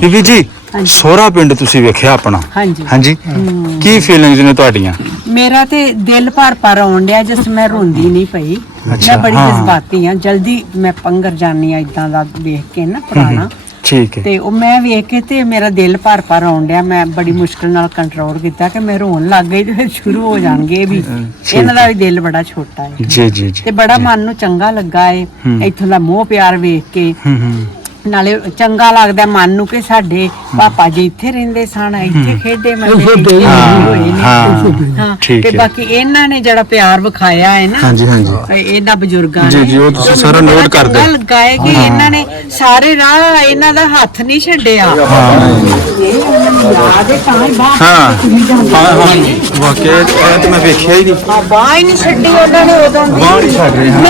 ਬੀਬੀ ਜੀ ਸੋਹਰਾ ਪਿੰਡ ਤੁਸੀਂ ਵੇਖਿਆ ਆਪਣਾ? ਹਾਂਜੀ ਕੀ ਫੀਲਿੰਗਸ ਨੇ ਤੁਹਾਡੀਆਂ? ਮੇਰਾ ਤੇ ਦਿਲ ਭਰ ਆਉਣ ਡਿਆ ਜਿਸ ਮੈਂ ਰੋਂਦੀ ਨਹੀਂ ਪਈ। ਮੈਂ ਬੜੀ ਜਜ਼ਬਾਤੀ ਆ, ਜਲਦੀ ਮੈਂ ਪੰਗਰ ਜਾਨੀ ਆ ਇਦਾਂ ਦਾ ਵੇਖ ਕੇ ਨਾ ਪੁਰਾਣਾ। ਠੀਕ ਹੈ। ਤੇ ਉਹ ਮੈਂ ਵੇਖ ਕੇ ਤੇ ਮੇਰਾ ਦਿਲ ਭਰ ਆਉਣ ਡਿਆ। ਮੈਂ ਬੜੀ ਮੁਸ਼ਕਲ ਨਾਲ ਕੰਟਰੋਲ ਕੀਤਾ ਕਿ ਮੈਂ ਰੋਣ ਲੱਗ ਗਈ ਤੇ ਫਿਰ ਸ਼ੁਰੂ ਹੋ ਜਾਣਗੇ ਵੀ। ਇਹਨਾਂ ਦਾ ਵੀ ਦਿਲ ਬੜਾ ਛੋਟਾ ਹੈ ਜੀ ਜੀ ਜੀ। ਤੇ ਬੜਾ ਮਨ ਨੂੰ ਚੰਗਾ ਲੱਗਾ ਏ ਇੱਥੋਂ ਦਾ ਮੋਹ ਪਿਆਰ ਵੇਖ ਕੇ। ਨਾਲੇ ਚੰਗਾ ਲੱਗਦਾ ਮਨ ਨੂੰ ਕਿ ਸਾਡੇ ਪਾਪਾ ਜੀ ਇੱਥੇ ਰਹਿੰਦੇ ਸਨ, ਇੱਥੇ ਖੇਡੇ ਮੱਲੇ ਹੋਏ ਨੇ। ਤੇ ਬਾਕੀ ਇਹਨਾਂ ਨੇ ਜਿਹੜਾ ਪਿਆਰ ਵਿਖਾਇਆ ਹੈ ਨਾ ਇਹਨਾਂ ਬਜ਼ੁਰਗਾਂ ਨੇ, ਜੀ ਜੀ, ਉਹ ਤੁਸੀਂ ਸਾਰਾ ਨੋਟ ਕਰਦੇ ਲੱਗਾ ਹੈ ਕਿ ਇਹਨਾਂ ਨੇ ਸਾਰੇ ਰਾਹ ਇਹਨਾਂ ਦਾ ਹੱਥ ਨਹੀਂ ਛੱਡਿਆ। ਵਾਕਿਆ ਇਹ ਤੇ ਮੈਂ ਵੇਖਿਆ ਹੀ ਨਹੀਂ, ਬਾਹ ਹੀ ਨਹੀਂ ਛੱਡੀ ਉਹਨਾਂ ਨੇ ਉਦੋਂ ਦੀ। ਮੈਂ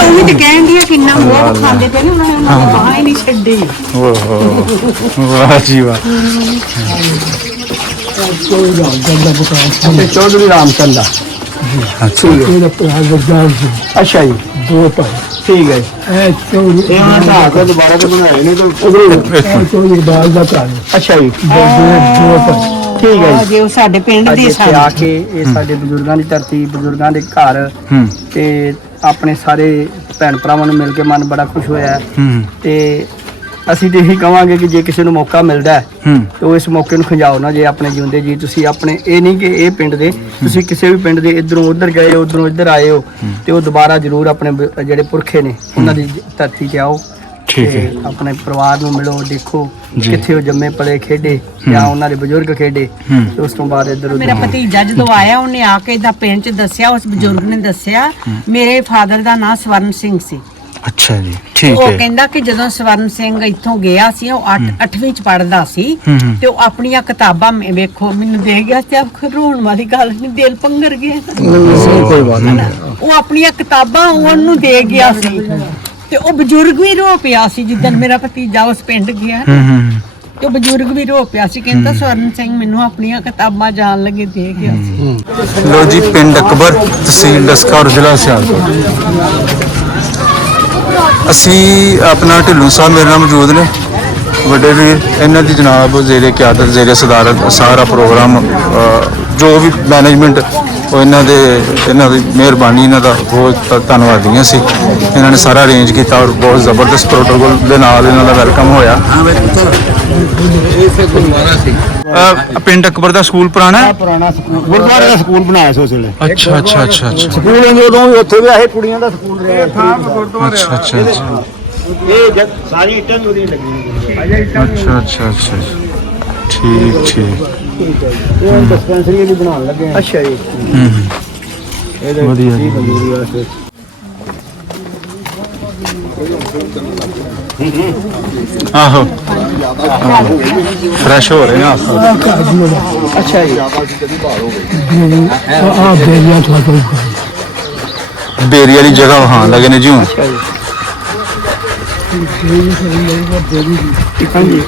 ਉਹੀ ਤੇ ਕਹਿਣ ਦੀ ਕਿੰਨਾ ਮੋਹ ਖਾਂਦੇ ਪਏ ਨੇ ਉਹਨਾਂ ਨੇ, ਬਾਹ ਹੀ ਨਹੀਂ ਛੱਡੀ। ਵਾਹ ਜੀ ਵਾਹ। ਚੌਧਰੀ ਰਾਮਚੰਦ ਦਾ। ਅੱਛਾ ਜੀ, ਦੋ ਭਾਈ। ਠੀਕ ਹੈ ਇਹ ਚੌਧਰੀ ਦੁਬਾਰਾ ਤੋਂ ਬਣਾਏ ਨੇ ਚੌਧਰੀ ਬਾਲ ਦਾ ਭਰਾ। ਅੱਛਾ ਜੀ, ਦੋ ਭਾਈ। ਠੀਕ ਹੈ ਜੀ। ਉਹ ਸਾਡੇ ਪਿੰਡ ਦੇ ਸਨ ਆ ਕੇ ਇਹ ਸਾਡੇ ਬਜ਼ੁਰਗਾਂ ਦੀ ਧਰਤੀ, ਬਜ਼ੁਰਗਾਂ ਦੇ ਘਰ ਤੇ ਆਪਣੇ ਸਾਰੇ ਭੈਣ ਭਰਾਵਾਂ ਨੂੰ ਮਿਲ ਕੇ ਮਨ ਬੜਾ ਖੁਸ਼ ਹੋਇਆ। ਤੇ ਅਸੀਂ ਤੇ ਇਹੀ ਕਹਾਂਗੇ ਕਿ ਜੇ ਕਿਸੇ ਨੂੰ ਮੌਕਾ ਮਿਲਦਾ ਹੈ ਤੇ ਉਹ ਇਸ ਮੌਕੇ ਨੂੰ ਖੰਜਾਓ ਨਾ। ਜੇ ਆਪਣੇ ਜਿਉਂਦੇ ਜੀ ਤੁਸੀਂ ਆਪਣੇ ਇਹ ਨਹੀਂ ਕਿ ਇਹ ਪਿੰਡ ਦੇ, ਤੁਸੀਂ ਕਿਸੇ ਵੀ ਪਿੰਡ ਦੇ ਇਧਰੋਂ ਉਧਰ ਗਏ, ਉਧਰੋਂ ਇੱਧਰ ਆਏ ਹੋ ਤੇ ਉਹ ਦੁਬਾਰਾ ਜ਼ਰੂਰ ਆਪਣੇ ਜਿਹੜੇ ਪੁਰਖੇ ਨੇ ਉਹਨਾਂ ਦੀ ਧਰਤੀ ਤੇ ਆਓ। ਠੀਕ ਹੈ। ਆਪਣੇ ਪਰਿਵਾਰ ਨੂੰ ਮਿਲੋ, ਦੇਖੋ ਕਿੱਥੇ ਉਹ ਜੰਮੇ ਪਲੇ ਖੇਡੇ ਜਾਂ ਉਹਨਾਂ ਦੇ ਬਜ਼ੁਰਗ ਖੇਡੇ। ਤੇ ਉਸ ਤੋਂ ਬਾਅਦ ਇੱਧਰ ਮੇਰਾ ਭਤੀਜਾ ਜਦੋਂ ਆਇਆ ਉਹਨੇ ਆ ਕੇ ਦਾ ਪਿੰਡ ਚ ਦੱਸਿਆ, ਉਸ ਬਜ਼ੁਰਗ ਨੇ ਦੱਸਿਆ ਮੇਰੇ ਫਾਦਰ ਦਾ ਨਾਂ ਸਵਰਨ ਸਿੰਘ ਸੀ। ਅੱਛਾ ਜੀ, ਠੀਕ ਹੈ। ਉਹ ਕਹਿੰਦਾ ਕਿ ਜਦੋਂ ਸਵਰਨ ਸਿੰਘ ਇੱਥੋਂ ਗਿਆ ਸੀ, ਉਹ 8ਵੀਂ ਚ ਪੜ੍ਹਦਾ ਸੀ ਤੇ ਉਹ ਆਪਣੀਆਂ ਕਿਤਾਬਾਂ ਵੇਖੋ ਮੈਨੂੰ ਦੇ ਗਿਆ ਤੇ ਆਪ ਰੋਣ ਵਾਲੀ ਗੱਲ ਨਹੀਂ, ਦਿਲ ਪੰਗਰ ਗਿਆ। ਉਹ ਆਪਣੀਆਂ ਕਿਤਾਬਾਂ ਉਹਨੂੰ ਦੇ ਗਿਆ ਸੀ ਤੇ ਉਹ ਬਜ਼ੁਰਗ ਵੀ ਰੋ ਪਿਆ ਸੀ ਜਿੱਦਣ ਮੇਰਾ ਭਤੀਜਾ ਉਸ ਪਿੰਡ ਗਿਆ। ਤੇ ਉਹ ਬਜ਼ੁਰਗ ਵੀ ਰੋ ਪਿਆ ਸੀ, ਕਹਿੰਦਾ ਸਵਰਨ ਸਿੰਘ ਮੈਨੂੰ ਆਪਣੀਆਂ ਕਿਤਾਬਾਂ ਜਾਣ ਲੱਗੇ ਦੇ ਗਿਆ ਸੀ। ਲੋ ਜੀ, ਪਿੰਡ ਅਕਬਰ, ਤਹਿਸੀਲ ਲਸਕਾ, ਜ਼ਿਲ੍ਹਾ ਹੁਸ਼ਿਆਰਪੁਰ। ਅਸੀਂ ਆਪਣਾ ਢਿੱਲੋਂ ਸਾਹਿਬ ਮੇਰੇ ਨਾਲ ਮੌਜੂਦ ਨੇ, ਵੱਡੇ ਵੀਰ। ਇਹਨਾਂ ਦੀ ਜਨਾਬ ਜ਼ੇਰੇ ਕਿਆਦਤ, ਜ਼ੇਰੇ ਸਦਾਰਤ ਸਾਰਾ ਪ੍ਰੋਗਰਾਮ ਜੋ ਵੀ ਮੈਨੇਜਮੈਂਟ ਉਹ ਇਹਨਾਂ ਦੀ ਮਿਹਰਬਾਨੀ, ਇਹਨਾਂ ਦਾ ਬਹੁਤ ਧੰਨਵਾਦੀਆਂ ਸੀ। ਇਹਨਾਂ ਨੇ ਸਾਰਾ ਅਰੇਂਜ ਕੀਤਾ ਔਰ ਬਹੁਤ ਜ਼ਬਰਦਸਤ ਪ੍ਰੋਟੋਕੋਲ ਦੇ ਨਾਲ ਇਹਨਾਂ ਦਾ ਵੈਲਕਮ ਹੋਇਆ। ਪਿੰਡ ਅਕਬਰ ਦਾ ਸਕੂਲ ਪੁਰਾਣਾ ਗੁਰਦੁਆਰੇ ਦਾ ਸਕੂਲ ਬਣਾਇਆ ਸੀ ਉਸ ਵੇਲੇ। ਅੱਛਾ ਅੱਛਾ ਅੱਛਾ ਅੱਛਾ। ਸਕੂਲ ਉਦੋਂ ਵੀ ਉੱਥੇ ਵੀ ਆਏ ਕੁੜੀਆਂ ਦਾ ਸਕੂਲ ਰਿਹਾ। ਅੱਛਾ ਅੱਛਾ ਅੱਛਾ। ਇਹ ਸਾਰੀ ਇੱਟਾਂ ਜੁੜੀ ਲੱਗੀ। ਅੱਛਾ ਅੱਛਾ ਅੱਛਾ, ਠੀਕ ਠੀਕ। ਇਹ ਡਿਸਪੈਂਸਰੀ ਵੀ ਬਣਾਉਣ ਲੱਗੇ ਆ। ਅੱਛਾ ਜੀ, ਇਹਦੇ ਵਧੀਆ ਜੀ ਮਜ਼ਦੂਰੀ ਵਾਸਤੇ। ਆਹੋ, ਫਰੈਸ਼ ਹੋ ਰਹੇ ਆ। ਅੱਛਾ ਜੀ, ਬੇਰੀ ਵਾਲੀ ਜਗ੍ਹਾ ਹਾਂ ਲਗੇ ਨੇ ਜੀ ਹੁਣ। ਹਾਂਜੀ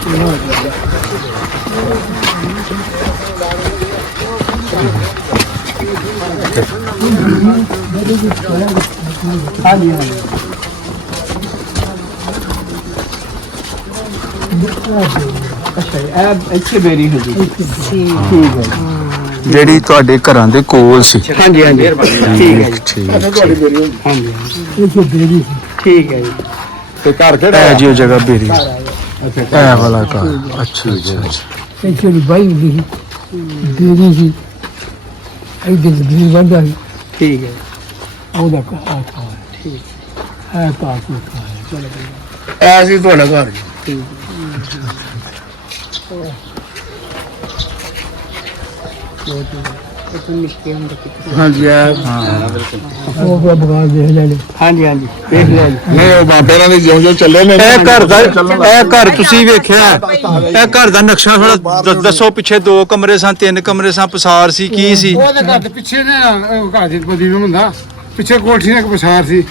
ਅੱਛਾ ਜੀ, ਇਹ ਇੱਥੇ ਬੇਰੀ ਹੁੰਦੀ। ਠੀਕ ਹੈ ਜਿਹੜੀ ਤੁਹਾਡੇ ਘਰਾਂ ਦੇ ਕੋਲ ਸੀ। ਹਾਂਜੀ ਹਾਂਜੀ, ਠੀਕ ਹੈ ਠੀਕ ਹਾਂਜੀ ਠੀਕ ਹੈ ਜੀ। ਤੇ ਘਰ ਕਿਹੜਾ ਹੈ ਜੀ ਉਹ ਜਗ੍ਹਾ ਬੇਰੀ? ਇਹ ਵਾਲਾ ਘਰ। ਅੱਛਾ ਅੱਛਾ ਅੱਛਾ। ਇੱਥੇ ਦੀ ਬਾਈ ਹੁੰਦੀ ਸੀ, ਬੇਰੀ ਸੀ, ਇੱਧਰ ਬੇਰੀ ਵੱਧਦਾ ਸੀ। ਠੀਕ ਹੈ, ਉਹਦਾ ਘਰ ਠੀਕ ਹੈ। ਘਰ ਐ ਸੀ ਤੁਹਾਡਾ ਘਰ ਜੀ। ਹਾਂਜੀ ਉਹ ਬਗਾਨ ਦੇਖ ਲੈਣੇ। ਹਾਂਜੀ ਹਾਂਜੀ, ਦੇਖ ਲਿਆ ਜੀ। ਨਹੀਂ, ਉਹ ਬਾਬੇ ਨਾਲ ਜਿਉਂ ਜਿਉਂ ਚੱਲੇ ਨੇ। ਇਹ ਘਰ ਤੁਸੀਂ ਵੇਖਿਆ? ਇਹ ਘਰ ਦਾ ਨਕਸ਼ਾ ਥੋੜਾ ਦੱਸੋ। ਪਿੱਛੇ 2 ਕਮਰੇ ਸਨ, 3 ਕਮਰੇ ਸਨ, ਪਸਾਰ ਸੀ, ਕੀ ਸੀ? ਉਹਦੇ ਘਰ ਦੇ ਪਿੱਛੇ ਨੇ ਘਰ ਦੇ ਬਦੀ ਨੂੰ ਹੁੰਦਾ, ਪਿੱਛੇ ਕੋਠੀ ਨੇ ਇੱਕ ਪਸਾਰ ਸੀ।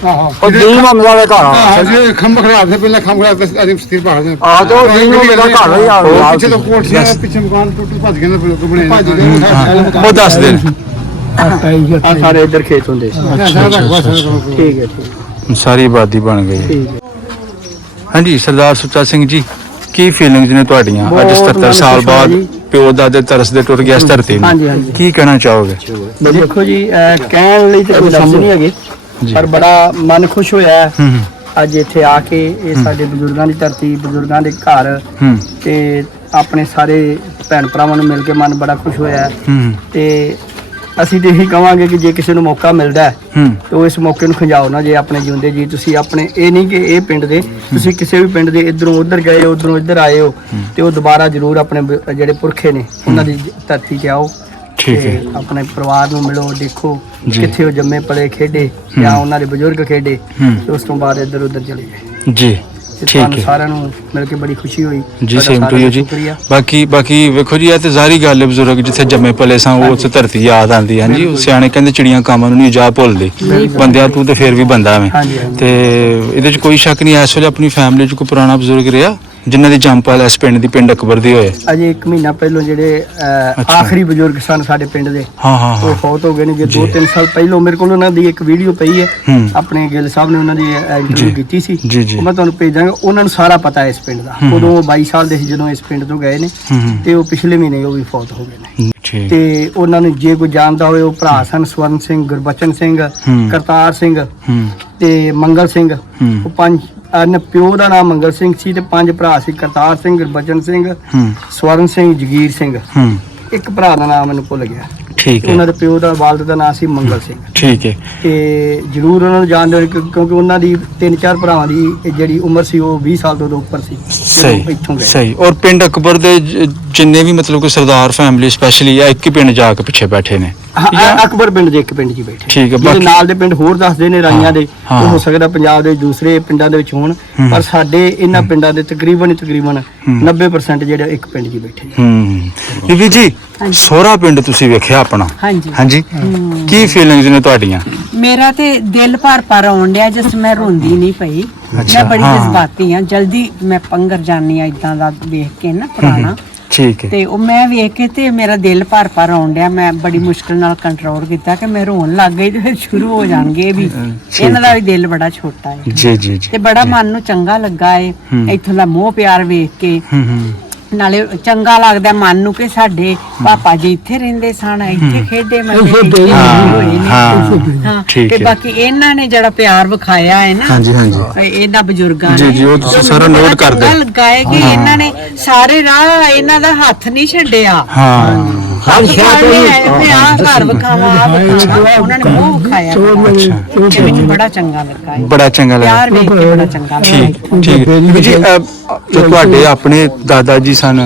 ਉਹ ਜੀ ਮਾਮਲਾ ਦਾ ਘਰ ਆ। ਜੀ ਖੰਭ ਖੜਾ ਦੇ ਪਹਿਲਾਂ ਖੰਭ ਖੜਾ ਤੇ ਅਜੇ ਸਥਿਰ ਪਹਾੜ ਦੇ ਆ ਤੇ ਉਹ ਜੀ ਮੇਰਾ ਘਰ ਹੀ ਆ। ਪਿੱਛੇ ਤੋਂ ਕੋਠੀ ਆ, ਪਿੱਛੇ ਮਕਾਨ ਟੁੱਟ ਭੱਜ ਗਏ ਨੇ, ਫਿਰ ਬਣੇ ਉਹ ਦੱਸ ਦੇ। ਆ ਸਾਰੇ ਇੱਧਰ ਖੇਤ ਹੁੰਦੇ ਸੀ। ਠੀਕ ਹੈ, ਸਾਰੀ ਆਬਾਦੀ ਬਣ ਗਈ। ਹਾਂਜੀ, ਸਰਦਾਰ ਸੁੱਚਾ ਸਿੰਘ ਜੀ, ਕੀ ਫੀਲਿੰਗਸ ਨੇ ਤੁਹਾਡੀਆਂ ਅੱਜ ਬਹੁਤ 77 ਸਾਲ ਖੁਸ਼ ਹੋਇਆ ਬਾਅਦ ਜੀ। ਪਿਓ ਦਾਦੇ ਤਰਸਦੇ ਟੁੱਟ ਗਿਆ ਇਸ ਧਰਤੀ ਹਾਂਜੀ, ਨੂੰ ਹਾਂਜੀ। ਕੀ ਕਹਿਣਾ ਚਾਹੋਗੇ ਦੇਖੋ ਜੀ ਕਹਿਣ ਲਈ ਤੇ ਕੋਈ ਲਫ਼ਜ਼ ਨਹੀਂ ਹੈਗੇ ਜੀ। ਪਰ ਬੜਾ ਮਨ ਖੁਸ਼ ਹੋਇਆ ਹੈ ਹੂੰ ਅੱਜ ਇੱਥੇ ਆ ਕੇ। ਇਹ ਸਾਡੇ ਬਜ਼ੁਰਗਾਂ ਦੀ ਧਰਤੀ, ਬਜ਼ੁਰਗਾਂ ਦੇ ਘਰ ਹੂੰ ਤੇ ਆਪਣੇ ਸਾਰੇ ਭੈਣ ਭਰਾਵਾਂ ਨੂੰ ਮਿਲ ਕੇ ਮਨ ਬੜਾ ਖੁਸ਼ ਹੋਇਆ ਹੈ। ਹੂੰ ਤੇ ਅਸੀਂ ਤੇ ਇਹੀ ਕਵਾਂਗੇ ਕਿ ਜੇ ਕਿਸੇ ਨੂੰ ਮੌਕਾ ਮਿਲਦਾ ਹੈ ਹੂੰ ਤੇ ਉਹ ਇਸ ਮੌਕੇ ਨੂੰ ਖੰਜਾਓ ਨਾ। ਜੇ ਆਪਣੇ ਜਿਉਂਦੇ ਜੀ ਤੁਸੀਂ ਆਪਣੇ ਇਹ ਨਹੀਂ ਕਿ ਇਹ ਪਿੰਡ ਦੇ, ਤੁਸੀਂ ਕਿਸੇ ਵੀ ਪਿੰਡ ਦੇ ਇਧਰੋਂ ਉਧਰ ਗਏ ਹੋ, ਉਧਰੋਂ ਇੱਧਰ ਆਏ ਹੋ ਤੇ ਉਹ ਦੁਬਾਰਾ ਜ਼ਰੂਰ ਆਪਣੇ ਜਿਹੜੇ ਪੁਰਖੇ ਨੇ ਉਹਨਾਂ ਦੀ ਧਰਤੀ ਤੇ ਆਓ ਠੀਕ ਤੇ ਹੈ ਆਪਣੇ ਪਰਿਵਾਰ ਨੂੰ ਮਿਲੋ, ਦੇਖੋ ਜੀ। ਕਿੱਥੇ ਉਹ ਜੰਮੇ ਪਲੇ ਖੇਡੇ ਜਾਂ ਉਹਨਾਂ ਦੇ ਬਜ਼ੁਰਗ ਖੇਡੇ ਤੇ ਉਸ ਤੋਂ ਬਾਅਦ ਇੱਧਰ ਉੱਧਰ ਚਲੇ ਗਏ। ਜੀ ਤੇ ਠੀਕ ਤੁਹਾਨੂੰ ਹੈ ਸਾਰਿਆਂ ਨੂੰ ਮਿਲ ਕੇ ਬੜੀ ਖੁਸ਼ੀ ਹੋਈ। ਜੀ ਤੁਹਾਡਾ ਸੇਮ ਟੂ ਸਾਰਿਆਂ ਯੂ ਦਾ ਜੀ। ਸ਼ੁਕਰੀਆ। ਬਾਕੀ ਵੇਖੋ ਜੀ ਇਹ ਤੇ ਜ਼ਾਹਰੀ ਗੱਲ ਹੈ, ਬਜ਼ੁਰਗ ਜਿੱਥੇ ਜੰਮੇ ਪਲੇ ਸਾਂ ਉਹ ਉੱਥੇ ਧਰਤੀ ਯਾਦ ਆਉਂਦੀ ਹੈ ਜੀ। ਉਹ ਸਿਆਣੇ ਕਹਿੰਦੇ ਚਿੜੀਆਂ ਕਾਮਾਂ ਨੂੰ ਨਹੀਂ ਜਾ ਭੁੱਲਦੇ, ਬੰਦਿਆਂ ਤੂੰ ਤੇ ਫੇਰ ਵੀ ਬੰਦਾ ਐਵੇਂ। ਹਾਂਜੀ, ਹਾਂਜੀ। ਤੇ ਇਹਦੇ 'ਚ ਕੋਈ ਸ਼ੱਕ ਨਹੀਂ ਇਸ ਵੇਲੇ ਆਪਣੀ ਫੈਮਿਲੀ 'ਚ ਕੋਈ ਪੁਰਾਣਾ ਬਜ਼ੁਰਗ ਰਿਹਾ ਜਿਨ੍ਹਾਂ ਦੀ ਜੰਮਪਲ ਇਸ ਪਿੰਡ ਦੀ ਪਿੰਡ ਅਕਬਰ ਦੀ ਹੋਏ। ਅਜੇ 1 ਮਹੀਨਾ ਪਹਿਲਾਂ ਜਿਹੜੇ ਅੱਛਾ। ਆਖਰੀ ਬਜ਼ੁਰਗ ਸਨ ਸਾਡੇ ਪਿੰਡ ਦੇ ਹਾਂ ਹਾਂ ਉਹ ਹਾਂ ਫੌਤ ਹੋ ਗਏ ਨੇ। ਜੇ ਜੀ। 2-3 ਸਾਲ ਪਹਿਲਾਂ ਮੇਰੇ ਕੋਲ ਉਹਨਾਂ ਦੀ ਇੱਕ ਵੀਡੀਓ ਪਈ ਹੈ, ਹੂੰ। ਆਪਣੇ ਗਿੱਲ ਸਾਹਿਬ ਨੇ ਉਹਨਾਂ ਦੀ ਇੰਟਰਵਿਊ ਜੀ। ਕੀਤੀ ਸੀ। ਜੀ, ਜੀ। ਉਹ ਮੈਂ ਤੁਹਾਨੂੰ ਭੇਜਾਂਗਾ। ਉਹਨਾਂ ਨੂੰ ਸਾਰਾ ਪਤਾ ਹੈ ਇਸ ਪਿੰਡ ਦਾ। ਹੂੰ। ਉਦੋਂ ਉਹ 22 ਸਾਲ ਦੇ ਸੀ ਜਦੋਂ ਇਸ ਪਿੰਡ ਤੋਂ ਗਏ ਨੇ ਹੂੰ ਤੇ ਉਹ ਪਿਛਲੇ ਮਹੀਨੇ ਉਹ ਵੀ ਫੌਤ ਹੋ ਗਏ ਨੇ। ਠੀਕ ਤੇ ਉਹਨਾਂ ਨੂੰ ਜੇ ਕੋਈ ਜਾਣਦਾ ਹੋਵੇ, ਉਹ ਭਰਾ ਸਨ ਸਵਰਨ ਸਿੰਘ, ਗੁਰਬਚਨ ਸਿੰਘ, ਹੂੰ। ਕਰਤਾਰ ਸਿੰਘ ਹੂੰ ਤੇ ਮੰਗਲ ਸਿੰਘ। ਹੂੰ। ਉਹ 5 ਪਿਓ ਦਾ ਨਾਮ ਮੰਗਲ ਸਿੰਘ ਸੀ ਤੇ 5 ਭਰਾ ਸੀ, ਕਰਤਾਰ ਸਿੰਘ, ਗੁਰਬਚਨ ਸਿੰਘ, ਹੂੰ ਸਵਰਨ ਸਿੰਘ, ਜਗੀਰ ਸਿੰਘ। ਹੂੰ ਇੱਕ ਭਰਾ ਦਾ ਨਾਮ ਮੈਨੂੰ ਭੁੱਲ ਗਿਆ। ਠੀਕ ਉਹਨਾਂ ਹੈ ਦੇ ਪਿਓ ਦਾ ਵਾਲਦ ਦਾ ਨਾਮ ਸੀ ਮੰਗਲ ਸਿੰਘ। ਠੀਕ ਹੈ ਤੇ ਜ਼ਰੂਰ ਉਹਨਾਂ ਨੂੰ ਜਾਣਦੇ ਹੋ ਕਿਉਂਕਿ ਉਹਨਾਂ ਦੀ 3-4 ਭਰਾਵਾਂ ਦੀ ਜਿਹੜੀ ਉਮਰ ਸੀ ਉਹ 20 ਸਾਲ ਤੋਂ ਉੱਪਰ ਸੀ ਜਦੋਂ ਇੱਥੋਂ ਸਹੀ ਗਏ। ਸਹੀ। ਔਰ ਪਿੰਡ ਅਕਬਰ ਦੇ ਜਿੰਨੇ ਵੀ ਮਤਲਬ ਕਿ ਸਰਦਾਰ ਫੈਮਿਲੀ ਸਪੈਸ਼ਲੀ ਆ ਇੱਕ ਹੀ ਪਿੰਡ ਜਾ ਕੇ ਪਿੱਛੇ ਬੈਠੇ ਨੇ। ਹਾਂ, ਅਕਬਰ ਪਿੰਡ ਦੇ ਇੱਕ ਪਿੰਡ 'ਚ ਹੀ ਬੈਠੇ। ਠੀਕ ਹੈ। ਜਿਹੜੇ ਬਾਕੀ ਨਾਲ ਦੇ ਪਿੰਡ ਹੋਰ ਦੱਸਦੇ ਨੇ ਰਾਈਆਂ ਦੇ, ਹਾਂ। ਉਹ ਹੋ ਸਕਦਾ ਪੰਜਾਬ ਦੇ ਦੂਸਰੇ ਪਿੰਡਾਂ ਦੇ ਵਿੱਚ ਹੋਣ, ਹੂੰ। ਪਰ ਸਾਡੇ ਇਹਨਾਂ ਪਿੰਡਾਂ ਦੇ ਤਕਰੀਬਨ 90% ਜਿਹੜੇ ਇੱਕ ਪਿੰਡ 'ਚ ਹੀ ਬੈਠੇ ਨੇ। ਬੀਬੀ ਜੀ ਸੋਹਰਾ ਪਿੰਡ ਤੁਸੀਂ ਵੇਖਿਆ ਆਪਣਾ? ਹਾਂਜੀ। ਹਾਂਜੀ ਕੀ ਫੀਲਿੰਗਸ ਨੇ ਤੁਹਾਡੀਆਂ? ਮੇਰਾ ਤੇ ਦਿਲ ਭਰ ਆਉਣ ਡਿਆ ਜਿਸ ਮੈਂ ਰੋਂਦੀ ਨਹੀਂ ਪਈ। ਅੱਛਾ, ਮੈਂ ਬੜੀ ਹਾਂ। ਜਜ਼ਬਾਤੀ ਆ, ਜਲਦੀ ਮੈਂ ਪੰਗਰ ਜਾਨੀ ਆ ਇਦਾਂ ਦਾ ਵੇਖ ਕੇ ਨਾ ਪੁਰਾਣਾ। ਠੀਕ ਹੈ ਤੇ ਉਹ ਮੈਂ ਵੇਖ ਕੇ ਤੇ ਮੇਰਾ ਦਿਲ ਭਰ ਆਉਣ ਡਿਆ। ਮੈਂ ਬੜੀ ਮੁਸ਼ਕਲ ਨਾਲ ਕੰਟਰੋਲ ਕੀਤਾ ਕਿ ਮੈਂ ਰੋਣ ਲੱਗ ਗਈ ਤੇ ਫਿਰ ਸ਼ੁਰੂ ਹੋ ਜਾਣਗੇ ਵੀ। ਇਹਨਾਂ ਦਾ ਵੀ ਦਿਲ ਬੜਾ ਛੋਟਾ ਹੈ ਜੀ ਜੀ ਜੀ ਤੇ ਬੜਾ ਮਨ ਨੂੰ ਚੰਗਾ ਲੱਗਾ ਏ ਇੱਥੋਂ ਦਾ ਮੋਹ ਪਿਆਰ ਵੇਖ ਕੇ। ਨਾਲੇ ਚੰਗਾ ਲੱਗਦਾ ਮਨ ਨੂੰ ਕਿ ਸਾਡੇ ਪਾਪਾ ਜੀ ਇੱਥੇ ਰਹਿੰਦੇ ਸਨ, ਇੱਥੇ ਖੇਡੇ ਮੱਲੇ ਹਾਂ। ਠੀਕ ਤੇ ਹੈ। ਬਾਕੀ ਇਹਨਾਂ ਨੇ ਜਿਹੜਾ ਪਿਆਰ ਵਿਖਾਇਆ ਹੈ ਨਾ ਹਾਂਜੀ ਹਾਂਜੀ ਇਹਨਾਂ ਬਜ਼ੁਰਗਾਂ ਜੀ, ਨੇ, ਜੀ, ਉਹ ਤੁਸੀਂ ਤੇ ਸਾਰਾ ਮੈਨੂੰ note ਬੜਾ ਕਰਦੇ। ਚੰਗਾ ਲੱਗਾ ਹੈ ਕਿ ਇਹਨਾਂ ਨੇ ਸਾਰੇ ਰਾਹ ਇਹਨਾਂ ਦਾ ਹੱਥ ਨਹੀਂ ਛੱਡਿਆ। ਹਾਂ ਹਰ ਸ਼ਹਿਰ ਨੇ ਆ ਘਰ ਵਿਖਾਵਾ ਆਹ ਵਿਖਾਵਾ, ਉਹਨਾਂ ਨੇ ਮੋਹ ਵਿਖਾਇਆ ਤੇ ਮੈਨੂੰ ਬੜਾ ਚੰਗਾ ਲੱਗਾ ਹੈ। ਬੜਾ ਚੰਗਾ ਪਿਆਰ ਲੱਗਾ। ਵੇਖ ਕੇ ਬੜਾ ਚੰਗਾ ਲੱਗਾ। ਠੀਕ ਠੀਕ ਹੈ। ਬੀਬੀ ਜੀ ਜੋ ਤੁਹਾਡੇ ਆਪਣੇ ਦਾਦਾ ਜੀ ਸਨ,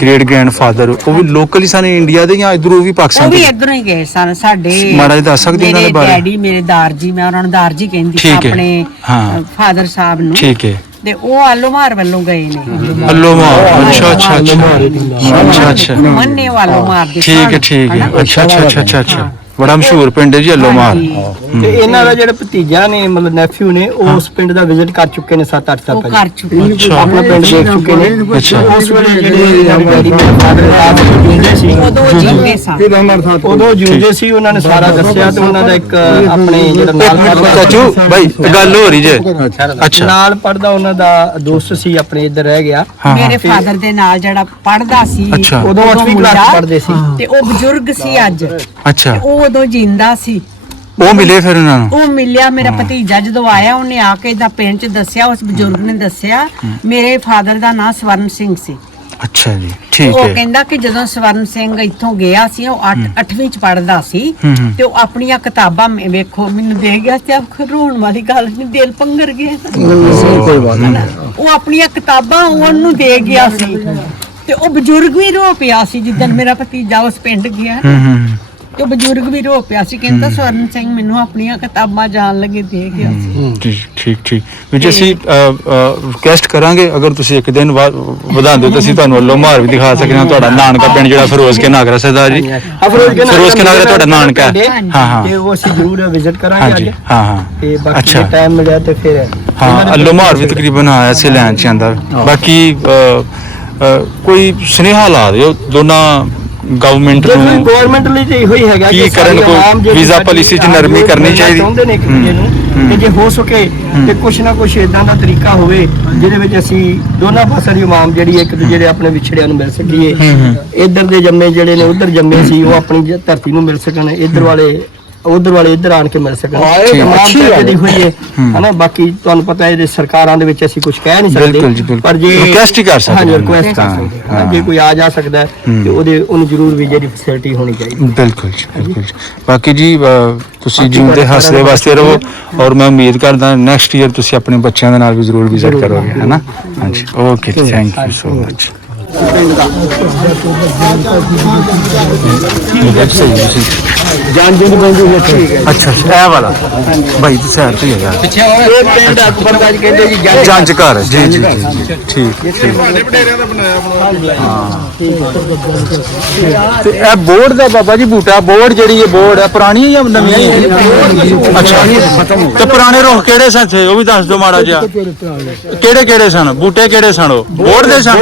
ਗ੍ਰੇਟ ਗ੍ਰੈਂਡਫਾਦਰ, ਉਹ ਵੀ ਲੋਕਲ ਹੀ ਸਨ ਇੰਡੀਆ ਦੇ ਜਾਂ ਇਧਰੋਂ ਵੀ ਉਹ ਪਾਕਿਸਤਾਨ ਵੀ ਦੇ? ਇਧਰੋਂ ਹੀ ਗਏ ਸਨ ਸਾਡੇ। ਮਾੜਾ ਜਿਹਾ ਦੱਸ ਸਕਦੇ ਇਹਨਾਂ ਦੇ ਬਾਰੇ? ਮੇਰੇ ਡੈਡੀ, ਮੇਰੇ ਦਾਰ ਜੀ, ਮੈਂ ਉਹਨਾਂ ਨੂੰ ਦਾਰ ਜੀ ਕਹਿੰਦੀ ਸੀ ਠੀਕ ਹੈ। ਆਪਣੇ ਹਾਂ। ਫਾਦਰ ਸਾਹਿਬ ਨੂੰ। ਠੀਕ ਹੈ। ਤੇ ਉਹ ਆਲੋਮਾਰ ਵੱਲੋਂ ਗਏ ਨੇ। ਅੱਲੋਮਾਰ, ਅੱਛਾ ਅੱਛਾ ਅੱਛਾ ਅੱਛਾ ਮੰਨੇ ਵਾਲੋ ਮਾਰ ਦੇ ਠੀਕ ਹੈ ਠੀਕ ਹੈ। ਅੱਛਾ ਅੱਛਾ ਅੱਛਾ ਅੱਛਾ ਅੱਛਾ ਬੜਾ ਮਸ਼ਹੂਰ ਪਿੰਡ ਹੈ ਜੀ ਅੱਲੋਮਾਰ। ਤੇ ਇਹਨਾਂ ਦਾ ਜਿਹੜਾ ਭਤੀਜਾ ਨੇ ਮਤਲਬ ਨੈਫਿਊ ਨੇ, ਉਹ ਉਸ ਪਿੰਡ ਦਾ ਵਿਜ਼ਿਟ ਕਰ ਚੁੱਕੇ ਨੇ 7-8 ਸਾਲ ਉਹ ਪਹਿਲਾਂ। ਕਰ ਚੁੱਕੇ ਅੱਛਾ। ਆਪਣਾ ਪਿੰਡ ਦੇਖ ਚੁੱਕੇ ਨੇ। ਅੱਛਾ। ਉਸ ਵੇਲੇ ਜਿਹੜੇ ਡੈਡੀ ਮੇਰੇ ਫਾਦਰ ਸਾਹਿਬ ਜਿਉਂਦੇ ਸੀ, ਉਦੋਂ ਉਹ ਜੀਉਂਦੇ ਸਨ। ਉਦੋਂ ਜਿਉਂਦੇ ਸੀ, ਉਹਨਾਂ ਨੇ ਸਾਰਾ ਦੱਸਿਆ। ਤੇ ਉਹਨਾਂ ਦਾ ਇੱਕ ਆਪਣੇ ਜਿਹੜਾ ਨਾਲ ਪੜ੍ਹਦਾ ਚਾਚੂ ਭਾਈ ਗੱਲ ਹੋ ਰਹੀ ਜੇ। ਅੱਛਾ ਨਾਲ ਪੜਦਾ ਉਹਨਾਂ ਦਾ ਦੋਸਤ ਸੀ, ਆਪਣੇ ਇੱਧਰ ਰਹਿ ਗਿਆ। ਹਾਂ ਮੇਰੇ ਫਾਦਰ ਦੇ ਨਾਲ ਜਿਹੜਾ ਪੜਦਾ ਸੀ, ਅੱਛਾ। ਉਦੋਂ 8ਵੀਂ ਕਲਾਸ ਮੁੰਡਾ, ਪੜ੍ਹਦੇ ਸੀ। ਤੇ ਉਹ ਬਜ਼ੁਰਗ ਸੀ ਅੱਜ। ਅੱਛਾ ਉਹ ਉਦੋਂ ਜਿੰਦਾ ਸੀ। ਉਹ ਮਿਲੇ ਫਿਰ ਉਹਨਾਂ ਨੂੰ? ਉਹ ਮਿਲਿਆ ਮੇਰਾ ਭਤੀਜਾ ਜਦੋਂ ਆਇਆ, ਉਹਨੇ ਆ ਕੇ ਇਹਦਾ ਪਿੰਡ ਚ ਦੱਸਿਆ, ਉਸ ਬਜ਼ੁਰਗ ਨੇ ਦੱਸਿਆ ਮੇਰੇ ਫਾਦਰ ਦਾ ਨਾਮ ਸਵਰਨ ਸਿੰਘ ਸੀ। ਅੱਛਾ ਜੀ ਠੀਕ ਉਹ ਹੈ। ਕਹਿੰਦਾ ਕਿ ਜਦੋਂ ਸਵਰਨ ਸਿੰਘ ਇੱਥੋਂ ਗਿਆ ਸੀ, ਉਹ 8ਵੀਂ ਚ ਪੜਦਾ ਸੀ ਤੇ ਉਹ ਆਪਣੀਆਂ ਕਿਤਾਬਾਂ ਵੇਖੋ ਮੈਨੂੰ ਦੇ ਗਿਆ ਤੇ ਆਪ ਰੋਣ ਵਾਲੀ ਗੱਲ ਨਹੀਂ, ਦਿਲ ਪੰਗਰ ਗਿਆ। ਕੋਈ ਬਾਤ ਨਹੀਂ। ਉਹ ਆਪਣੀਆਂ ਕਿਤਾਬਾਂ ਉਹਨੂੰ ਦੇ ਗਿਆ ਸੀ ਤੇ ਉਹ ਬਜ਼ੁਰਗ ਵੀ ਰੋ ਪਿਆ ਸੀ ਜਿੱਦਣ ਮੇਰਾ ਭਤੀਜਾ ਉਸ ਪਿੰਡ ਗਿਆ। ਤੇ ਉਹ ਬਜ਼ੁਰਗ ਵੀ ਰੋ ਪਿਆ ਸੀ, ਕਹਿੰਦਾ ਸਵਰਨ ਸਿੰਘ ਮੈਨੂੰ ਆਪਣੀਆਂ ਕਿਤਾਬਾਂ ਜਾਣ ਲੱਗੇ ਦੇ ਗਿਆ ਸੀ। ਜੀ ਠੀਕ ਠੀਕ ਵੀ ਅਸੀਂ ਰਿਕੁਐਸਟ ਕਰਾਂਗੇ ਅਗਰ ਤੁਸੀਂ ਇੱਕ ਦਿਨ ਵਧਾਉਂਦੇ ਤਾਂ ਅਸੀਂ ਤੁਹਾਨੂੰ ਅੱਲੋਮਾਰ ਵੀ ਦਿਖਾ ਸਕਦੇ ਹਾਂ। ਤੁਹਾਡਾ ਨਾਨਕਾ ਪਿੰਡ ਜਿਹੜਾ ਫਿਰੋਜ਼ ਕੇ ਨਾਗਰਾ ਸਰਦਾਰ ਜੀ, ਫਿਰੋਜ਼ ਕੇ ਨਾਗਰਾ ਤੁਹਾਡਾ ਨਾਨਕਾ ਹੈ। ਹਾਂ ਹਾਂ ਤੇ ਉਹ ਅਸੀਂ ਜ਼ਰੂਰ ਵਿਜ਼ਿਟ ਕਰਾਂਗੇ ਹਾਂਜੀ ਅੱਜ। ਹਾਂ ਹਾਂ ਤੇ ਬਾਕੀ ਅੱਛਾ। ਜੇ ਟਾਈਮ ਮਿਲਿਆ ਤੇ ਫਿਰ ਹਾਂ ਅੱਲੋਮਾਰ ਵੀ ਤਕਰੀਬਨ ਆਇਆ ਸੀ ਲੈਣ ਚ ਆਂਦਾ। ਬਾਕੀ ਕੋਈ ਸੁਨੇਹਾ ਲਾ ਦਿਓ ਦੋਨਾਂ ਗਵਰਨਮੈਂਟ ਨੂੰ ਗਵਰਨਮੈਂਟ ਲਈ ਤੇ ਇਹੋ ਹੀ ਹੈਗਾ ਕੀ ਕਿ ਕਰਨ, ਸਾਡੀ ਕੋਈ ਆਵਾਮ ਜਿਹੜੀ ਵੀਜ਼ਾ ਸਾਡੀ ਪਾਲਿਸੀ ਚ ਨਰਮੀ ਕਰਨੀ ਚਾਹੀਦੀ। ਚਾਹੁੰਦੇ ਨੇ ਇੱਕ ਦੂਜੇ ਨੂੰ ਤੇ ਜੇ ਹੋ ਸਕੇ ਤੇ ਕੁਛ ਨਾ ਕੁਛ ਇਦਾਂ ਦਾ ਤਰੀਕਾ ਹੋਵੇ ਜਿਹਦੇ ਵਿੱਚ ਅਸੀਂ ਦੋਨਾਂ ਪਾਸਿਆਂ ਦੀ ਇਮਾਮ ਜਿਹੜੀ ਇੱਕ ਦੂਜੇ ਦੇ ਆਪਣੇ ਵਿਛੜਿਆਂ ਨੂੰ ਮਿਲ ਸਕੀਏ। ਇੱਧਰ ਦੇ ਜੰਮੇ ਜਿਹੜੇ ਨੇ ਉੱਧਰ ਜੰਮੇ ਸੀ ਉਹ ਆਪਣੀ ਧਰਤੀ ਨੂੰ ਮਿਲ ਸਕਣ, ਇੱਧਰ ਵਾਲੇ ਉਧਰ ਵਾਲੇ ਇੱਧਰ ਆਣ ਕੇ ਮਿਲ ਸਕਣ। ਅੱਛੀ ਗੱਲ ਹੋਈ ਹੈ ਹਨਾ। ਬਾਕੀ ਤੁਹਾਨੂੰ ਪਤਾ ਹੈ ਸਰਕਾਰਾਂ ਦੇ ਵਿੱਚ ਅਸੀਂ ਕੁਝ ਕਹਿ ਨਹੀਂ ਸਕਦੇ, ਪਰ ਜੇ ਰਿਕੁਐਸਟ ਹੀ ਕਰ ਸਕਦੇ ਹਾਂ, ਰਿਕੁਐਸਟ ਕਰ ਸਕਦੇ ਹਾਂ। ਜੇ ਕੋਈ ਆ ਜਾ ਸਕਦਾ ਤੇ ਉਹਨੂੰ ਜ਼ਰੂਰ ਵੀਜ਼ੇ ਦੀ ਫੈਸਿਲਿਟੀ ਹੋਣੀ ਚਾਹੀਦੀ। ਬਿਲਕੁਲ ਜੀ, ਬਿਲਕੁਲ ਜੀ। ਬਾਕੀ ਜੀ ਤੁਸੀਂ ਜਿਉਂਦੇ ਹੱਸਦੇ ਵਾਸਤੇ ਰਹੋ, ਔਰ ਮੈਂ ਉਮੀਦ ਕਰਦਾ ਨੈਕਸਟ ਈਅਰ ਤੁਸੀਂ ਆਪਣੇ ਬੱਚਿਆਂ ਦੇ ਨਾਲ ਵੀ ਜ਼ਰੂਰ ਵਿਜ਼ਿਟ ਕਰੋਗੇ, ਹੈ ਨਾ। ਹਾਂਜੀ, okay, thank you so much. ਅੱਛਾ, ਇਹ ਵਾਲਾ ਭਾਈ ਤੇ ਸਾਈਡ ਤੇ ਹੈਗਾ ਪਿੱਛੇ ਇਹ ਪਿੰਡ ਅਕਬਰਗੰਜ ਕਹਿੰਦੇ ਜੀ ਜੰਜ ਘਰ। ਜੀ ਜੀ ਜੀ, ਠੀਕ ਠੀਕ। ਤੇ ਇਹ ਬੋਰਡ ਦਾ ਬਾਬਾ ਜੀ ਬੂਟਾ ਬੋਰਡ ਜਿਹੜੀ ਇਹ ਬੋਰਡ ਹੈ ਪੁਰਾਣੀ ਹੈ ਜਾਂ ਨਵੀਂ ਹੈ? ਅੱਛਾ, ਤੇ ਪੁਰਾਣੇ ਰੁੱਖ ਕਿਹੜੇ ਸਨ ਉਹ ਵੀ ਦੱਸ ਦਿਓ ਮਾੜਾ ਜਿਹਾ। ਕਿਹੜੇ ਕਿਹੜੇ ਸਨ ਬੂਟੇ, ਕਿਹੜੇ ਸਨ ਉਹ ਬੋਰਡ ਦੇ ਸਨ?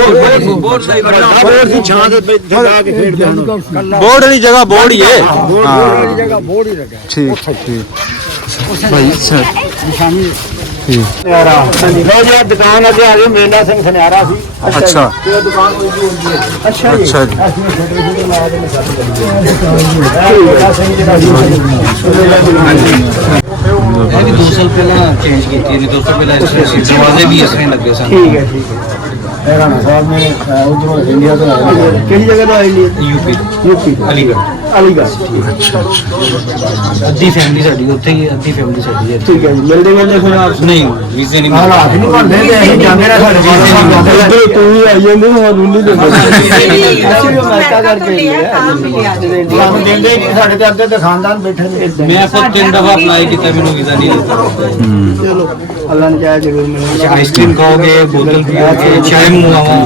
ਬੋਰਡ ਵਾਲੀ ਜਗ੍ਹਾ ਬੋਰਡ ਹੀ ਹੈ। ਠੀਕ ਠੀਕ ਭਾਈ ਸਰ, ਲੋ ਜੀ ਦੁਕਾਨ ਅੱਗੇ ਆ ਜਾਓ। ਮੇਲਾ ਸਿੰਘ ਸੁਨਿਆਰਾ ਸੀ। ਅੱਛਾ ਇਹ ਦੁਕਾਨ ਹੋਈ ਜੀ। ਅੱਛਾ ਜੀ, ਅੱਛਾ ਜੀ। ਇਹ ਵੀ 2 ਸਾਲ ਪਹਿਲਾਂ ਚੇਂਜ ਕੀਤੀ ਹੈ। 2 ਸਾਲ ਪਹਿਲਾਂ ਇਸ ਤਰ੍ਹਾਂ ਸੀ, ਦਰਵਾਜ਼ੇ ਵੀ ਇਸ ਤਰ੍ਹਾਂ ਲੱਗੇ ਸਨ। ਠੀਕ ਹੈ ਠੀਕ ਹੈ। ਰਾਣਾ ਸਾਹਿਬ ਨੇ ਉਧਰੋਂ ਇੰਡੀਆ ਤੋਂ ਆਏ। ਕਿਹੜੀ ਜਗ੍ਹਾ ਤੋਂ ਆਏ ਨੇ? ਯੂਪੀ ਅਲੀਗੜ੍ਹ। ਅੱਛਾ ਅੱਛਾ। ਅੱਧੀ ਫੈਮਿਲੀ ਸਾਡੀ ਉੱਥੇ ਹੀ, ਅੱਧੀ ਫੈਮਿਲੀ ਸਾਡੀ ਹੈ। ਠੀਕ ਹੈ ਜੀ। ਮਿਲਦੇ ਫਿਰ ਆਪ ਨਹੀਂ, ਵੀਜ਼ੇ ਨਹੀਂ ਹਾਲਾਤ ਨਹੀਂ ਬਣਦੇ ਤੇ ਅਸੀਂ ਜਾਂਦੇ ਰਹੇ ਸਾਡੇ ਇੱਧਰ ਤੂੰ ਵੀ ਆਈ ਜਾਂਦੇ ਸਾਨੂੰ ਨਹੀਂ ਦਿੰਦੇ। ਅਸੀਂ ਵੀ ਅਮਰੀਕਾ ਕਰਕੇ ਸਾਨੂੰ ਦਿੰਦੇ ਨਹੀਂ। ਸਾਡੇ ਤੇ ਅੱਧੇ ਤੇ ਖਾਨਦਾਨ ਬੈਠੇ ਨੇ। ਮੈਂ ਖੁਦ 3 ਦਫਾ ਅਪਲਾਈ ਕੀਤਾ, ਮੈਨੂੰ ਵੀਜ਼ਾ ਨਹੀਂ ਦਿੱਤਾ। ਚਲੋ ਅੱਲਾ ਨੇ ਚਾਹਿਆ ਜ਼ਰੂਰ ਮਿਲੇਗਾ। ਆਈਸਕ੍ਰੀਮ ਖਾਓਗੇ, ਬੋਤਲ ਪੀਓਗੇ, ਚਾय ਮੰਗਵਾਵਾਂ,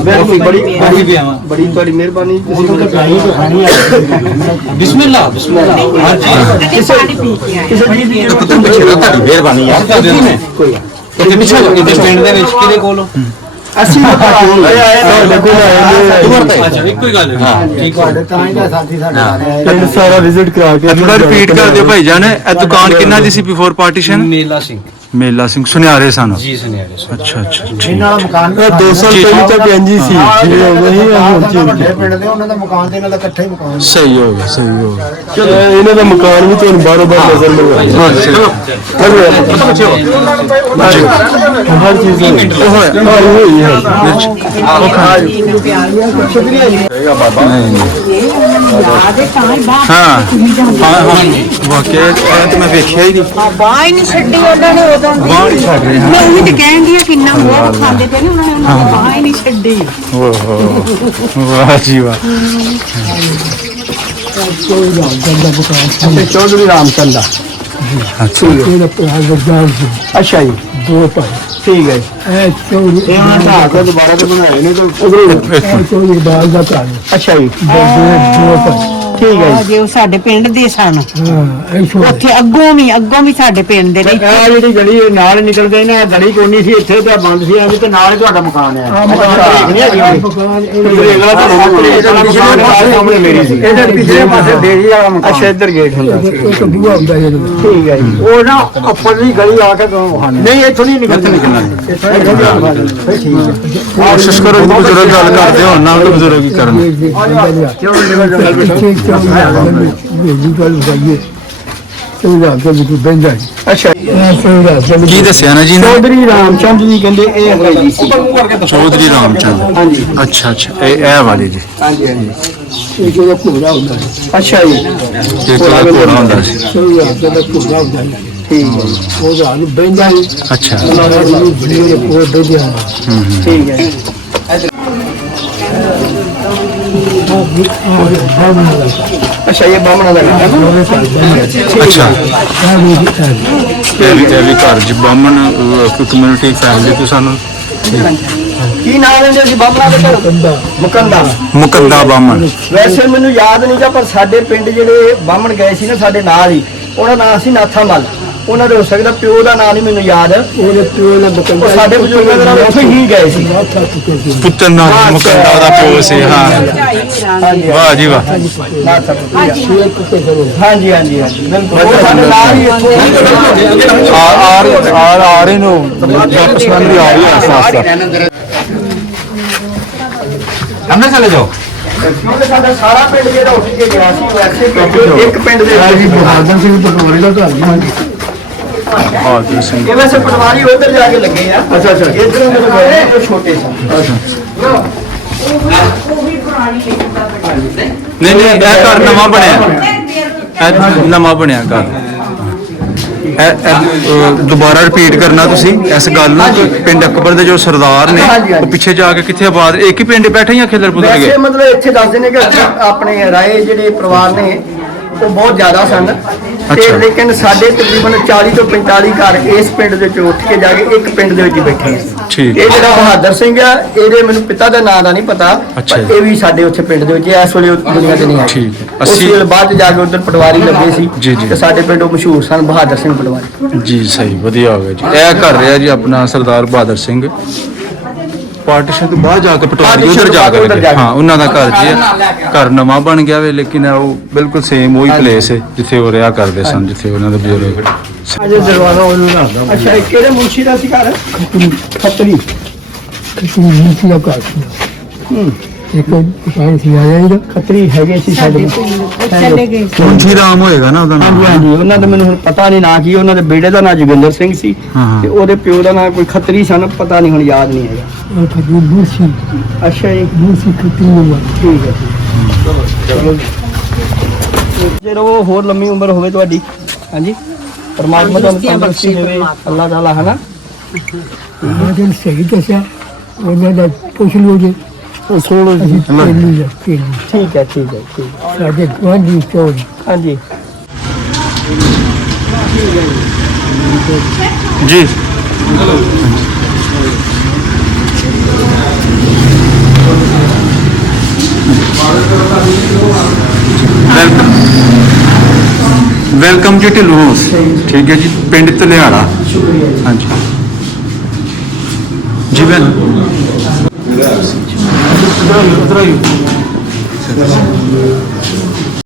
ਬੜੀ ਵੀ ਆਵਾਂ। ਬੜੀ ਤੁਹਾਡੀ ਮਿਹਰਬਾਨੀ। ਤੁਸੀਂ ਤਾਂ ਖਾਣੀ ਤਾਂ ਖਾਣੀ ਆ। ਬਿਸਮਿਲ੍ਲਾ ਬਿਸਮਿਲ੍ਲਾ, ਹਰ ਚੀਜ਼ ਕਿਸੇ ਚੀਜ਼ ਦੀ ਤੁਹਾਡੀ ਮਿਹਰਬਾਨੀ ਯਾਰ। ਕੋਈ ਕਿਤੇ ਪਿੱਛੇ ਕਿਤੇ ਪਿੰਡ ਦੇ ਵਿੱਚ ਕਿਹਦੇ ਕੋਲ? ਅਸੀਂ ਅੱਛਾ, ਇੱਕੋ ਹੀ ਗੱਲ ਹੈ। ਠੀਕ ਹੈ। ਤਾਂ ਹੀ ਸਾਥੀ ਸਾਡੇ ਪਿੰਡ ਸਾਰਾ ਵਿਜ਼ਿਟ ਕਰਾ ਕੇ ਥੋੜਾ ਰਿਪੀਟ ਕਰ ਦਿਓ ਭਾਈ ਜਾਨ। ਇਹ ਦੁਕਾਨ ਕਿੰਨਾ ਦੀ ਸੀ ਬਿਫੋਰ ਪਾਰਟੀਸ਼ਨ? ਮੇਲਾ ਸਿੰਘ ਮੇਲਾ ਸਿੰਘ ਸੁਨਿਆਰੇ ਸਨ। ਜੀ ਸੁਨਿਆਰੇ ਸਨ। ਅੱਛਾ ਅੱਛਾ, ਇਹਨਾਂ ਦਾ ਮਕਾਨ 2 ਸਾਲ ਪਹਿਲਾਂ ਤੱਕ ਇੰਜੀ ਸੀ। ਵੱਡੇ ਪਿੰਡ ਦੇ ਉਹਨਾਂ ਦਾ ਮਕਾਨ ਤੇ ਇਹਨਾਂ ਦਾ ਇਕੱਠਾ ਹੀ ਮਕਾਨ। ਸਹੀ ਹੋ ਗਿਆ, ਸਹੀ ਹੋ ਗਿਆ। ਚਲੋ ਇਹਨਾਂ ਦਾ ਮਕਾਨ ਵੀ ਤੁਹਾਨੂੰ ਬਾਰੋ ਬਾਰ ਨਜ਼ਰ ਮਿਲੇਗਾ। ਹਰ ਚੀਜ਼ ਹੋਈ ਹੈ। ਹਾਂ ਹਾਂ, ਵਾਕਿਆ ਇਹ ਤਾਂ ਮੈਂ ਵੇਖਿਆ ਹੀ ਨਹੀਂ। ਬਾਹ ਹੀ ਨਹੀਂ ਛੱਡੀ ਉਹਨਾਂ ਨੇ ਉਦੋਂ ਦੀ। ਬਾਹਰ ਹੀ ਛੱਡ ਰਹੇ ਹਾਂ। ਮੈਂ ਉਹੀ ਤੇ ਕਹਿੰਦੀ ਆ ਕਿੰਨਾ ਮੋਹ ਖਾਂਦੇ ਪਏ ਨੇ ਉਹਨਾਂ ਨੇ ਬਾਹ ਹੀ ਨਹੀਂ ਛੱਡੀ। ਓਹੋ, ਵਾਹ ਜੀ ਵਾਹ। ਚੌਧਰੀ ਰਾਮਚੰਦ ਦਾ। ਅੱਛਾ ਇਹਦਾ ਭਰਾ ਗੁਰਦਾਸ ਸਿੰਘ, ਅੱਛਾ ਜੀ, 2 ਭਾਈ। ਠੀਕ ਹੈ। ਇਹ ਚੌਧਰੀ ਇਹ ਦੁਬਾਰਾ ਤੋਂ ਬਣਾਏ ਨੇ ਤਾਂ ਉਧਰੋਂ। ਇਹ ਚੌਧਰੀ ਬਾਲ ਦਾ ਘਰ ਹੈ। ਅੱਛਾ ਜੀ, 2 ਭਾਈ। ਠੀਕ ਹੈ ਜੀ। ਜੇ ਉਹ ਸਾਡੇ ਪਿੰਡ ਦੇ ਸਨ, ਹਾਂ ਇਹ ਛੋਟਾ ਉੱਥੇ ਅੱਗੋਂ ਵੀ ਸਾਡੇ ਪਿੰਡ ਦੇ ਨੇ। ਇਹ ਜਿਹੜੀ ਗਲੀ ਨਾਲ ਨਿਕਲਦੇ ਨੇ, ਗਲੀ ਕੋਨੀ ਸੀ ਇੱਥੇ ਤੇ ਬੰਦ ਸੀ ਐਵੇਂ, ਤੇ ਨਾਲ ਹੀ ਤੁਹਾਡਾ ਮਕਾਨ ਹੈ। ਮਕਾਨ ਸਾਹਮਣੇ ਮੇਰੀ ਸੀ। ਇਹਦੇ ਪਿਛਲੇ ਪਾਸੇ ਡੇਰੀ ਵਾਲਾ ਮਕਾਨ। ਅੱਛਾ, ਇੱਧਰ ਗੇਟ ਹੁੰਦਾ ਸੀ। ਇੱਕ ਬੂਹਾ ਹੁੰਦਾ ਇਹਦੇ ਵਿੱਚ। ਠੀਕ ਹੈ ਜੀ। ਉਹ ਨਾ ਉੱਪਰਲੀ ਗਲੀ ਆ ਕੇ ਨਹੀਂ ਇੱਥੋਂ ਨਹੀਂ ਨਿਕਲਣਾ। ਠੀਕ ਹੈ। ਕੋਸ਼ਿਸ਼ ਕਰੋ ਜੀ ਬਜ਼ੁਰਗ ਗੱਲ ਕਰਦੇ ਹੋਣ ਨਾ, ਤਾਂ ਬਜ਼ੁਰਗ ਹੀ ਕਰਨ। ਅੱਛਾ, ਕੀ ਦੱਸਿਆ ਨਾ ਜੀ ਨੇ? ਚੌਧਰੀ ਰਾਮਚੰਦ ਜੀ ਕਹਿੰਦੇ ਇਹ ਹੈ ਜੀ ਸੀ। ਚੌਧਰੀ ਰਾਮਚੰਦ। ਹਾਂਜੀ ਅੱਛਾ ਅੱਛਾ, ਇਹ ਵਾਲੇ ਜੀ। ਹਾਂਜੀ ਹਾਂਜੀ। ਇੱਕ ਉਹਦਾ ਘੋੜਾ ਹੁੰਦਾ ਸੀ। ਅੱਛਾ ਜੀ, ਇੱਕ ਉਹਦਾ ਘੋੜਾ ਹੁੰਦਾ ਸੀ। ਚੌਧਰੀ ਰਾਮਚੰਦ ਦਾ ਘੋੜਾ ਹੁੰਦਾ ਸੀ। ਠੀਕ ਹੈ ਜੀ। ਉਹ ਰਾਤ ਨੂੰ ਬਹਿੰਦਾ ਸੀ। ਅੱਛਾ ਉਹਨੂੰ ਬੜੇ ਕੋਲ ਬੈਠਿਆ ਠੀਕ ਹੈ। ਅੱਛਾ, ਇਹ ਬਾਹਮਣਾ ਦਾ ਘਰ ਹੈ। ਅੱਛਾ, ਇਹ ਵੀ ਘਰ ਜੀ ਬਾਹਮਣ ਕਮਿਊਨਿਟੀ ਫੈਮਿਲੀ ਤੋਂ ਸਾਨੂੰ। ਕੀ ਨਾਮ ਲੈਂਦੇ ਸੀ ਬਾਹਮਣਾ ਦੇ ਘਰ? ਮੁਕੰਦਾ। ਮੁਕੰਦਾ ਬਾਹਮਣ। ਵੈਸੇ ਮੈਨੂੰ ਯਾਦ ਨਹੀਂਗਾ, ਪਰ ਸਾਡੇ ਪਿੰਡ ਜਿਹੜੇ ਬਾਹਮਣ ਗਏ ਸੀ ਨਾ ਸਾਡੇ ਨਾਲ ਹੀ, ਉਹਦਾ ਨਾਮ ਸੀ ਨਾਥਾ ਮੱਲ। ਉਹਨਾਂ ਦੇ ਹੋ ਸਕਦਾ ਪਿਓ ਦਾ ਨਾਂ ਨਹੀਂ ਮੈਨੂੰ ਯਾਦ, ਉਹਦੇ ਪਿਓ ਨੇ ਉਹ ਸਾਡੇ ਬਜ਼ੁਰਗਾਂ ਦੇ ਨਾਲ ਉੱਥੇ ਹੀ ਗਏ ਸੀ। ਪੁੱਤਰ ਨਾਲ ਮੁਕੰਦਾ ਦਾ ਪਿਓ ਸੀ। ਹਾਂ ਹਾਂਜੀ ਵਾਹ ਜੀ ਵਾਹ। ਨਾਥਾ ਪੁੱਤਰ। ਹਾਂਜੀ ਹਾਂਜੀ ਹਾਂਜੀ ਬਿਲਕੁਲ ਉਹ ਸਾਡੇ ਨਾਲ ਹੀ ਇੱਥੋਂ ਆ ਰਹੇ ਨੂੰ ਵਾਪਸ ਮੰਨ ਵੀ ਆ ਰਹੀ ਹੈ ਆਸਤਾ ਅੰਦਰ ਚਲੇ ਜਾਓ। ਕਿਉਂਕਿ ਸਾਡਾ ਸਾਰਾ ਪਿੰਡ ਜਿਹੜਾ ਉੱਠ ਕੇ ਗਿਆ ਸੀ ਵੈਸੇ ਇੱਕ ਪਿੰਡ ਦੇ ਵਿੱਚ ਬਹਾਦਰ ਸਿੰਘ ਪਟਵਾਰੀ ਦਾ ਘਰ ਜੀ। ਬਹਾਦਰ ਸਿੰਘ। ਇਹ ਵੈਸੇ ਪਟਵਾਰੀ ਉੱਧਰ ਜਾ ਕੇ ਲੱਗੇ ਆ। ਅੱਛਾ ਇੱਧਰੋਂ ਜਦੋਂ ਗਏ ਜੋ ਛੋਟੇ ਸਨ। ਨਹੀਂ ਇਹ ਘਰ ਨਵਾਂ ਬਣਿਆ, ਇਹ ਨਵਾਂ ਬਣਿਆ ਘਰ। ਦੁਬਾਰਾ ਰਿਪੀਟ ਕਰਨਾ ਤੁਸੀਂ ਇਸ ਗੱਲ ਨੂੰ ਕਿ ਪਿੰਡ ਅਕਬਰ ਦੇ ਜੋ ਸਰਦਾਰ ਨੇ ਉਹ ਪਿੱਛੇ ਜਾ ਕੇ ਕਿੱਥੇ ਆਬਾਦ, ਇੱਕ ਹੀ ਪਿੰਡ ਬੈਠੇ ਜਾਂ ਖਿਲਰ ਪੁੱਤਰ ਗਏ? ਵੈਸੇ ਮਤਲਬ ਇੱਥੇ ਦੱਸਦੇ ਨੇ ਕਿ ਆਪਣੇ ਰਾਏ ਜਿਹੜੇ ਪਰਿਵਾਰ ਨੇ ਉਹ ਬਹੁਤ ਜ਼ਿਆਦਾ ਸਨ ਤੇ ਅੱਛਾ। ਲੇਕਿਨ ਸਾਡੇ ਤਕਰੀਬਨ 40 ਤੋਂ 45 ਘਰ ਇਸ ਪਿੰਡ ਦੇ ਵਿੱਚ ਉੱਠ ਕੇ ਜਾ ਕੇ ਇੱਕ ਪਿੰਡ ਦੇ ਵਿੱਚ ਹੀ ਬੈਠੇ ਆ। ਠੀਕ। ਇਹ ਜਿਹੜਾ ਬਹਾਦਰ ਸਿੰਘ ਆ ਇਹਦੇ ਮੈਨੂੰ ਪਿਤਾ ਦਾ ਨਾਂ ਦਾ ਨਹੀਂ ਪਤਾ, ਅੱਛਾ ਪਰ ਇਹ ਵੀ ਸਾਡੇ ਉੱਥੇ ਪਿੰਡ ਦੇ ਵਿੱਚ ਇਸ ਵੇਲੇ ਉਹ ਦੁਨੀਆ ਤੇ ਨਹੀਂ ਹੈ। ਠੀਕ ਹੈ। ਉਸ ਵੇਲੇ ਬਾਅਦ 'ਚ ਜਾ ਕੇ ਉਧਰ ਪਟਵਾਰੀ ਲੱਗੇ ਜੀ, ਸੀ ਜੀ। ਤੇ ਸਾਡੇ ਪਿੰਡ ਉਹ ਮਸ਼ਹੂਰ ਸਨ ਬਹਾਦਰ ਸਿੰਘ ਪਟਵਾਰੀ। ਜੀ ਸਹੀ, ਵਧੀਆ ਹੋ ਗਿਆ ਜੀ। ਇਹ ਘਰ ਰਿਹਾ ਜੀ ਆਪਣਾ ਸਰਦਾਰ ਬਹਾਦਰ ਸਿੰਘ। ਪਾਰਟੀਸ਼ਨ ਤੋਂ ਬਾਅਦ ਜਾ ਕੇ ਪਟਵਾਰੀ ਉਧਰ ਜਾ ਕੇ ਲੱਗੇ। ਹਾਂ ਉਹਨਾਂ ਦਾ ਘਰ ਜੀ ਹੈ। ਘਰ ਨਵਾਂ ਬਣ ਗਿਆ ਵੇ ਲੇਕਿਨ ਉਹ ਬਿਲਕੁਲ ਸੇਮ ਉਹੀ ਪਲੇਸ ਹੈ ਜਿੱਥੇ ਉਹ ਰਿਹਾ ਕਰਦੇ ਸਨ, ਜਿੱਥੇ ਉਹਨਾਂ ਦੇ ਬਜ਼ੁਰਗ। ਅਜੇ ਦਰਵਾਜ਼ਾ ਉਹਨੂੰ ਰੱਖਦਾ ਅੱਛਾ ਇਹ ਕਿਹੜੇ ਮੁਨਸ਼ੀ ਦਾ ਸੀ ਘਰ? ਖੱਤਰੀ। ਕਿਤੇ ਨੀਚੇ ਦਾ ਘਰ ਸੀ। ਇੱਕ ਦੁਕਾਨ ਸੀ ਆਇਆ ਇਹਦਾ ਖੱਤਰੀ ਹੈਗੇ ਸੀ ਸਾਡੇ ਚਲੇ ਗਏ ਮੁੰਸ਼ੀ ਰਾਮ ਹੋਏਗਾ ਨਾ ਉਹਦਾ ਨਾਮ? ਹਾਂਜੀ ਹਾਂਜੀ ਉਹਨਾਂ ਦਾ ਮੈਨੂੰ ਹੁਣ ਪਤਾ ਨਹੀਂ ਨਾਂ ਕੀ, ਉਹਨਾਂ ਦੇ ਬੇੜੇ ਦਾ ਨਾਂ ਜੋਗਿੰਦਰ ਸਿੰਘ ਸੀ ਹਾਂ। ਤੇ ਉਹਦੇ ਪਿਓ ਦਾ ਨਾਂ ਕੋਈ ਖੱਤਰੀ ਸਨ, ਪਤਾ ਨਹੀਂ ਹੁਣ ਯਾਦ ਨਹੀਂ ਹੈਗਾ। ਉਹ ਖਜੂਰ ਮੁਰਸ਼ੀ ਅੱਛਾ ਜੀ ਮੁਰਸ਼ੀ ਖੱਤਰੀ ਨੂੰ ਠੀਕ ਹੈ ਚਲੋ ਜੇ ਉਹ ਹੋਰ ਲੰਮੀ ਉਮਰ ਹੋਵੇ ਤੁਹਾਡੀ। ਹਾਂਜੀ ਪਰਮਾਤਮਾ ਤੁਹਾਨੂੰ ਤੰਦਰੁਸਤੀ ਦੇਵੇ ਅੱਲਾਹ ਤਾਲਾ ਹੈ ਨਾ। ਆਜਨ ਸਹੀ ਦੱਸਿਆ ਉਹਨਾਂ ਦਾ ਪੁੱਛ ਲਓ ਜੇ ਉਹ ਸੋਲੋ ਜੀ ਪਹਿਲੀ ਠੀਕ ਹੈ ਠੀਕ ਹੈ ਠੀਕ ਹੈ। ਸਾਡੇ ਗਵਾਂਢੀ ਚੋਰ ਹਾਂਜੀ ਜੀ। ਵੈਲਕਮ ਜੀ ਢਿੱਲੋਂ ਹਾਊਸ। ਠੀਕ ਹੈ ਜੀ, ਪਿੰਡ ਤਲਿਆੜਾ। ਹਾਂਜੀ ਜੀ ਮੈਂ ਉਧਰ ਆਇਓ